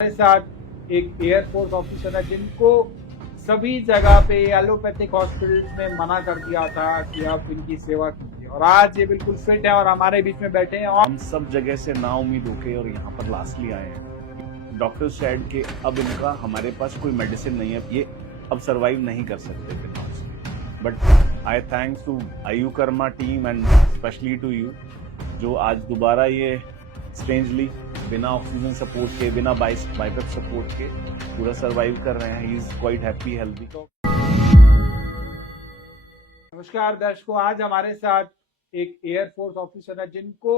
हमारे साथ एक एयरफोर्स ऑफिसर है जिनको सभी जगह पे एलोपैथिक हॉस्पिटल्स में मना कर दिया था कि आप इनकी सेवा कीजिए, और आज ये बिल्कुल फिट है और हमारे बीच में बैठे हैं। और हम सब जगह से नाउम्मीद होके और यहाँ पर लास्टली आए हैं। डॉक्टर सेड कि अब इनका हमारे पास कोई मेडिसिन नहीं है, ये अब सरवाइव नहीं कर सकते बिना उसके। But I thanks to Ayu Karma team and specially to you, जो आज दोबारा ये स्ट्रेंजली बिना ऑक्सीजन सपोर्ट के, बिना बाइपेप सपोर्ट के पूरा सरवाइव कर रहे हैं। He is quite happy, healthy. नमस्कार दर्शकों, आज हमारे साथ एक एयरफोर्स ऑफिसर है जिनको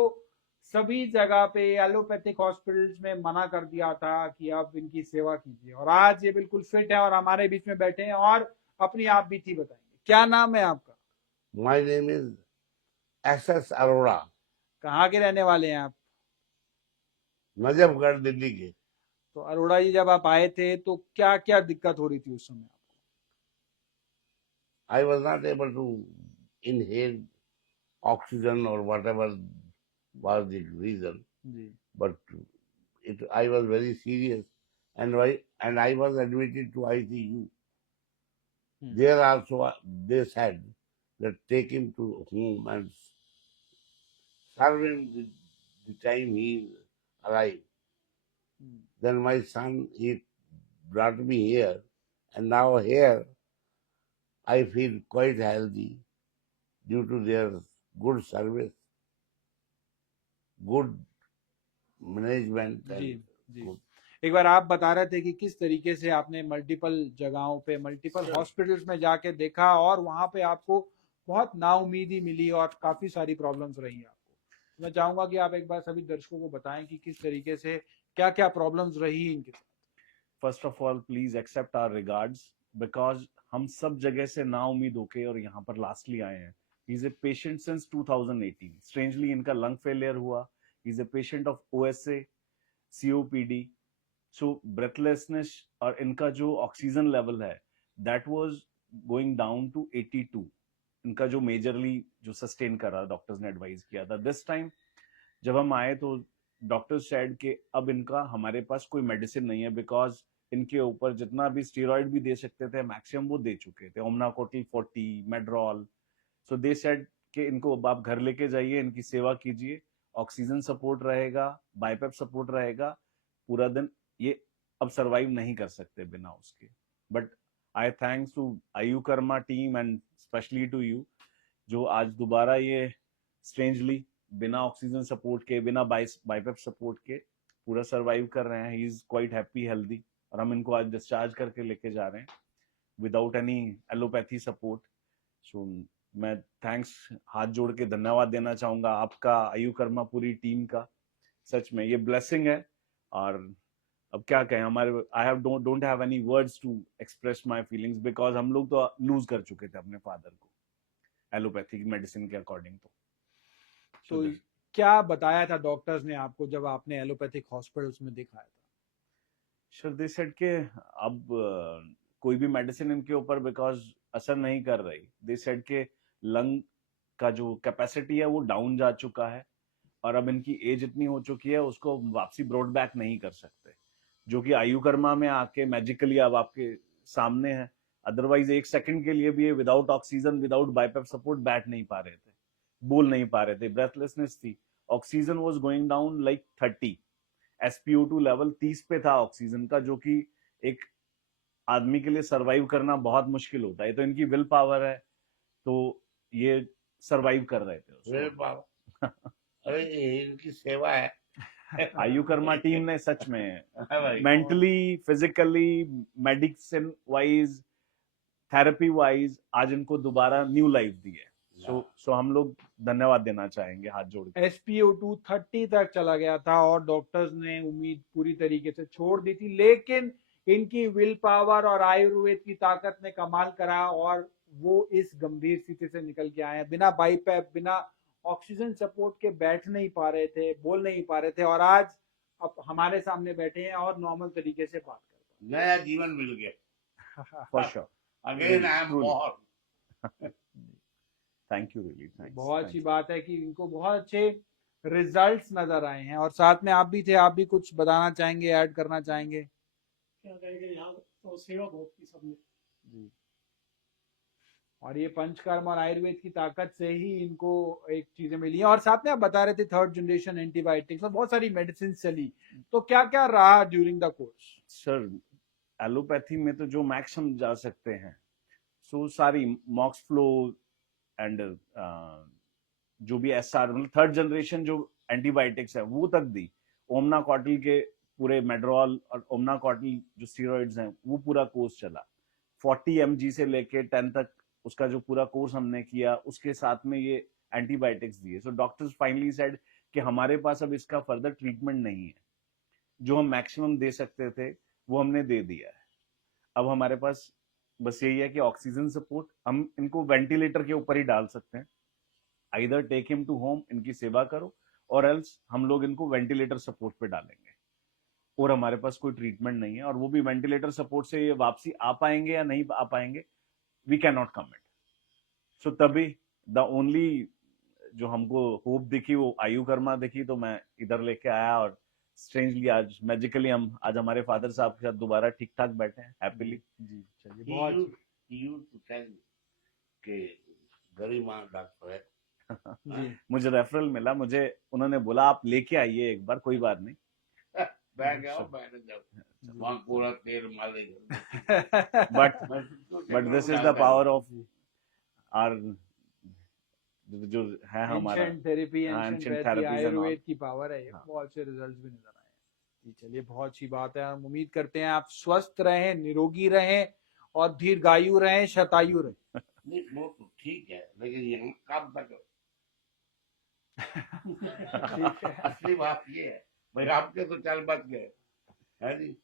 सभी जगह पे एलोपैथिक हॉस्पिटल्स में मना कर दिया था कि आप इनकी सेवा कीजिए, और आज ये बिल्कुल फिट है और हमारे बीच में बैठे हैं और अपनी आप बीती बताएंगे। क्या नाम है आपका? My name is SS Arora, कहाँ के रहने वाले हैं आप? नजफगढ़, दिल्ली के। तो अरोड़ा जी, जब आप आए थे तो क्या क्या दिक्कत हो रही थी उस समय? I was not able to inhale oxygen or whatever was the reason, ji. but I was very serious, and I was admitted to ICU. There also they said that take him to home and serve him the time he is alive. Then my son, he brought me here, and now here I feel quite healthy due to their good service, good management, ji and ji. good. एक बार आप बता रहे थे कि किस तरीके से आपने मल्टीपल जगहों पे, मल्टीपल हॉस्पिटल्स में जाके देखा और वहां पे आपको बहुत नाउमीदी मिली और काफी सारी प्रॉब्लम्स रही आपको। मैं चाहूंगा कि आप एक बार सभी दर्शकों को बताएं कि किस तरीके से क्या क्या प्रॉब्लम्स रही इनके साथ। First of all please accept our regards, because हम सब जगह से नाउम्मीद होके और यहाँ पर लास्टली आए हैं। He is a patient since 2018। Strangely इनका लंग फेलियर हुआ। He is a patient of OSA, COPD, so breathlessness, और इनका जो ऑक्सीजन लेवल है that was going down to 82। इनका जो मेजरली जो सस्टेन कर रहा, डॉक्टर्स ने एडवाइस किया था। दिस टाइम जब हम आए तो डॉक्टर सेड कि अब इनका हमारे पास कोई मेडिसिन नहीं है, बिकॉज इनके ऊपर जितना भी स्टीरॉइड भी दे सकते थे मैक्सिमम वो दे चुके थे, ओमनाकोटिल 40, मेड्रॉल। सो दे सेड कि इनको अब आप घर लेके जाइए, इनकी सेवा कीजिए, ऑक्सीजन सपोर्ट रहेगा, बाइपेप सपोर्ट रहेगा पूरा दिन, ये अब सरवाइव नहीं कर सकते बिना उसके। But I thanks to Ayu Karma team and specially to you, जो आज दोबारा ये स्ट्रेंजली बिना ऑक्सीजन सपोर्ट के, बिना बाइपेप सपोर्ट के पूरा सरवाइव कर रहे हैं। He is quite happy, healthy, और हम इनको आज डिस्चार्ज करके लेके जा रहे हैं विदाउट एनी एलोपैथी सपोर्ट। सो मैं थैंक्स, हाथ जोड़ के धन्यवाद देना चाहूंगा आपका, आयु कर्मा पूरी टीम का। सच में ये ब्लेसिंग है। और अब क्या कहें, हमारे I have don't have any words to express my feelings, because हम लोग तो लूज कर चुके थे अपने फादर को एलोपैथिक मेडिसिन के अकॉर्डिंग। तो क्या बताया था डॉक्टर्स ने आपको जब आपने एलोपैथिक हॉस्पिटल्स में दिखाया था? सर दे सेड के अब कोई भी मेडिसिन इनके ऊपर बिकॉज असर नहीं कर रही। दे सेड के लंग का जो कैपेसिटी है वो डाउन जा चुका है, और अब इनकी एज इतनी हो चुकी है उसको वापसी ब्रॉड बैक नहीं कर सकते, जो कि आयु कर्मा में आके मैजिकली अब आपके सामने है। अदरवाइज एक सेकंड के लिए भी ये विदाउट ऑक्सीजन, विदाउट बाइपेप सपोर्ट बैठ नहीं पा रहे थे, बोल नहीं पा रहे थे, ब्रेथलेसनेस थी, oxygen was going down like 30, SpO2 level 30 पे था ऑक्सीजन का, जो कि एक आदमी के लिए सरवाइव करना बहुत मुश्किल होता है। तो इनकी विल पावर है, तो ये सरवाइव कर रहे थे उसको। अरे इनकी सेवा है। आयु कर्मा टीम ने सच में mentally, physically, medicine wise, therapy wise आज इनको दोबारा न्यू लाइफ दी है। सो हम लोग धन्यवाद देना चाहेंगे हाथ जोड़ के। SpO2 30 तक चला गया था और डॉक्टर्स ने उम्मीद पूरी तरीके से छोड़ दी थी, लेकिन इनकी विल पावर और आयुर्वेद की ताकत ने कमाल करा और वो इस गंभीर स्थिति से निकल के आए हैं। बिना बाइपेप, बिना ऑक्सीजन सपोर्ट के बैठ नहीं पा रहे थे, बोल नहीं पा रहे थे, और आज अब हमारे सामने बैठे हैं और नॉर्मल तरीके से बात कर रहे नया जीवन मिल गया। For sure, again I am born. Thank you, really thanks. बहुत अच्छी बात है कि इनको बहुत अच्छे रिजल्ट्स नजर आए हैं। और साथ में आप भी थे, आप भी कुछ बताना चाहेंगे, ऐड करना चाहेंगे? क्या कहेंगे, यहाँ तो सेवा बहुत की सबने। जी। और ये पंचकर्म और आयुर्वेद की ताकत से ही इनको एक चीजें मिली हैं। और साथ में आप बता रहे थे थर्ड जनरेशन एंटीबायोटिक्स और बहुत सारी मेडिसिन चली, तो क्या क्या रहा during the course? Sir allopathy में तो जो मैक्स हम जा सकते हैं, सो सारी मॉक्स फ्लो एंड जो भी एसआर मतलब थर्ड जनरेशन जो एंटीबायोटिक्स है वो तक दी। ओमना कॉटिल के पूरे मेड्रोल और ओमना कॉटिल जो स्टीरॉइड्स हैं वो पूरा कोर्स चला 40 mg से लेके 10 तक, उसका जो पूरा कोर्स हमने किया उसके साथ में ये एंटीबायोटिक्स दिए। सो डॉक्टर्स फाइनली सेड कि हमारे पास अब इसका फर्दर ट्रीटमेंट नहीं है, जो हम मैक्सिमम दे सकते थे वो हमने दे दिया है। अब हमारे पास बस यही है कि ऑक्सीजन सपोर्ट, हम इनको वेंटिलेटर के ऊपर ही डाल सकते हैं, either take him to home, इनकी सेवा करो, और एल्स हम लोग इनको वेंटिलेटर सपोर्ट पे डालेंगे। और हमारे पास कोई ट्रीटमेंट नहीं है, और वो भी वेंटिलेटर सपोर्ट से ये वापसी आ पाएंगे या नहीं आ पाएंगे, वी कैन नॉट कमेंट। सो तभी द ओनली जो हमको होप दिखी वो आयु कर्मा दिखी, तो मैं इधर लेके आया, और स्ट्रेंजली आज मैजिकली हम आज हमारे फादर साहब के साथ दोबारा ठीक ठाक बैठे हैं हैप्पीली। जी चलिए, He बहुत used to tell कि गरिमा डॉक्टर है। जी। मुझे रेफरल मिला, मुझे उन्होंने बोला आप लेके आइए एक बार, कोई बात नहीं। मैं गया मैंने जब वहाँ पूरा तेल माले but this is the power of our जो है हमारा एंशिएंट थेरेपी, एंशिएंट ancient वैद्य, therapies and all। आयुर्वेद की पावर है ये, हाँ। बहुत से रिजल्ट्स भी नजर आए हैं। जी चलिए, बहुत अच्छी बात है। हम उम्मीद करते हैं आप स्वस्थ रहें, निरोगी रहें और दीर्घायु रहें, शतायु रहें। नहीं वो तो ठीक है, लेकिन यहाँ कब तक ठीक है। असली बात ये है भाई, आपके तो चल बच गए है जी।